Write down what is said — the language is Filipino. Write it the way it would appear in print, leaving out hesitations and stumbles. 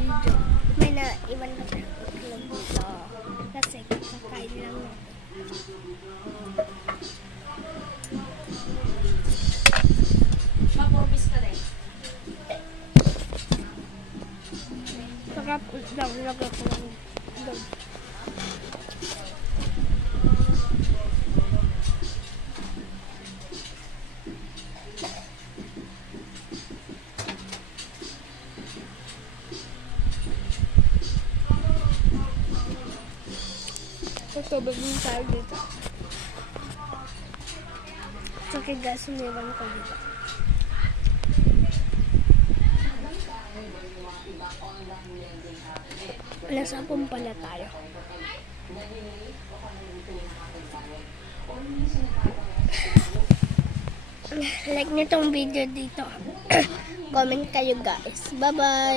video. May naiwan na tayo itlog dito. Kasi kakain lang natin. Maporbis ka rin. Sarap lang, lagay ko lang itlog. Tubig din tayo dito. Okay guys, umiwan ko dito. Alas 10 pala tayo. Like nyo tong video dito. Comment kayo guys. Bye bye!